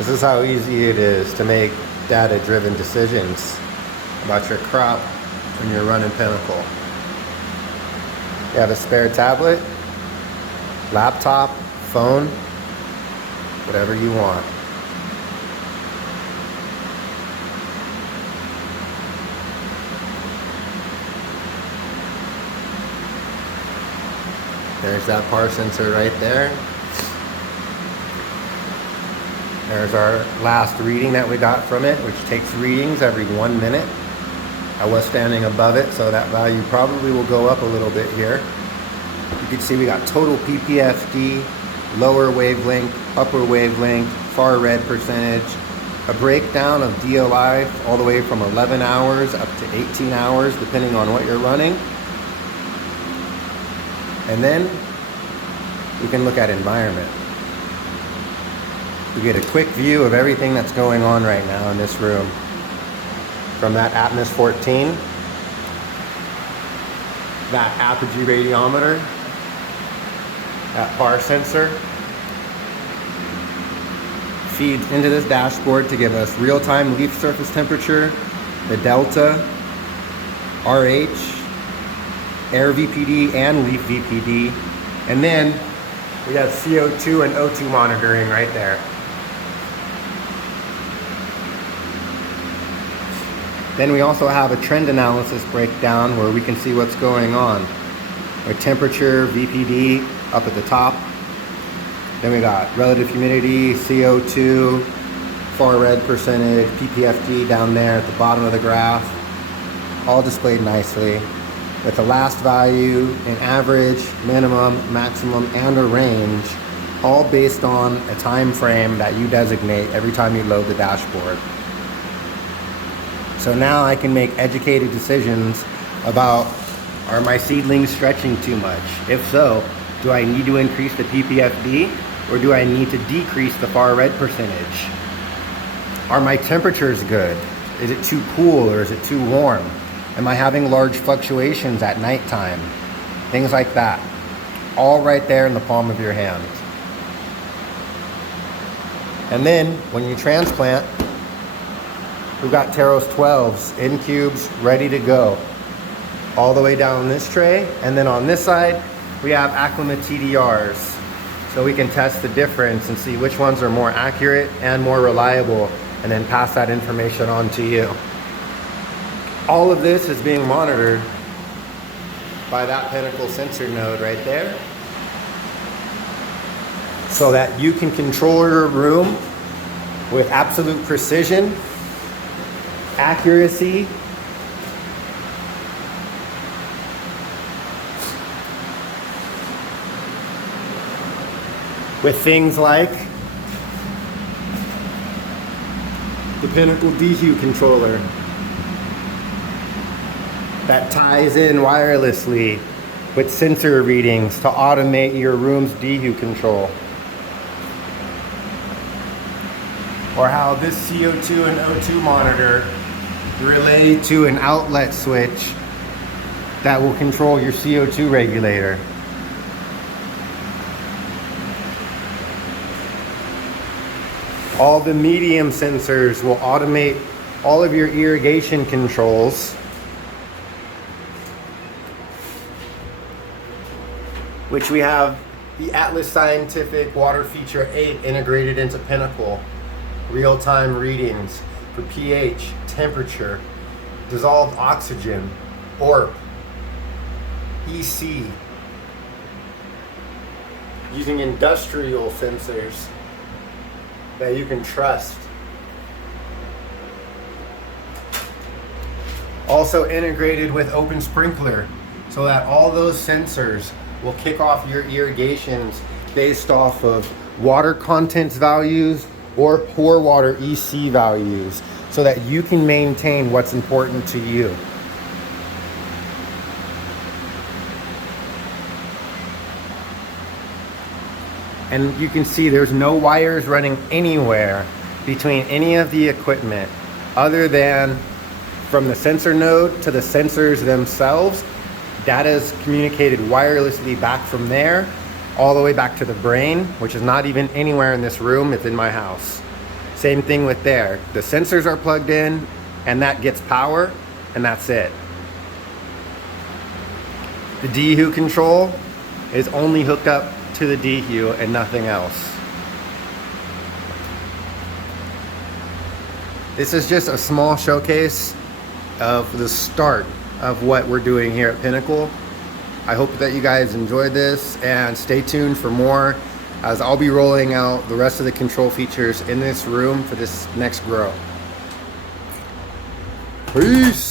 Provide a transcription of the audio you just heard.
This is how easy it is to make data-driven decisions about your crop when you're running Pinnacle. You have a spare tablet, laptop, phone, whatever you want. There's that par sensor right there. There's our last reading that we got from it, which takes readings every 1 minute. I was standing above it, so that value probably will go up a little bit here. You can see we got total PPFD, lower wavelength, upper wavelength, far red percentage, a breakdown of DOI all the way from 11 hours up to 18 hours, depending on what you're running. And then we can look at environment. We get a quick view of everything that's going on right now in this room. From that Atmos 14, that apogee radiometer, that par sensor, feeds into this dashboard to give us real-time leaf surface temperature, the delta, RH, air VPD, and leaf VPD. And then we have CO2 and O2 monitoring right there. Then we also have a trend analysis breakdown where we can see what's going on. With temperature, VPD up at the top. Then we got relative humidity, CO2, far red percentage, PPFD down there at the bottom of the graph. All displayed nicely with the last value, an average, minimum, maximum, and a range, all based on a time frame that you designate every time you load the dashboard. So now I can make educated decisions about, are my seedlings stretching too much? If so, do I need to increase the PPFD or do I need to decrease the far red percentage? Are my temperatures good? Is it too cool or is it too warm? Am I having large fluctuations at nighttime? Things like that. All right there in the palm of your hand. And then when you transplant, we've got Taros 12s in cubes ready to go. All the way down this tray. And then on this side, we have Acclimate TDRs. So we can test the difference and see which ones are more accurate and more reliable, and then pass that information on to you. All of this is being monitored by that Pinnacle sensor node right there, so that you can control your room with absolute precision, accuracy, with things like the Pinnacle DHU controller that ties in wirelessly with sensor readings to automate your room's DHU control. Or how this CO2 and O2 monitor relay to an outlet switch that will control your CO2 regulator. All the medium sensors will automate all of your irrigation controls, which we have the Atlas Scientific Water Feature 8 integrated into Pinnacle. Real-time readings for pH, temperature, dissolved oxygen, ORP, EC, using industrial sensors that you can trust. Also integrated with Open Sprinkler, so that all those sensors will kick off your irrigations based off of water contents values or pour water EC values, so that you can maintain what's important to you. And you can see there's no wires running anywhere between any of the equipment other than from the sensor node to the sensors themselves. Data is communicated wirelessly back from there all the way back to the brain, which is not even anywhere in this room, it's in my house. Same thing with there. The sensors are plugged in and that gets power, and that's it. The DHU control is only hooked up to the DHU and nothing else. This is just a small showcase of the start of what we're doing here at Pinnacle. I hope that you guys enjoyed this, and stay tuned for more, as I'll be rolling out the rest of the control features in this room for this next grow. Peace!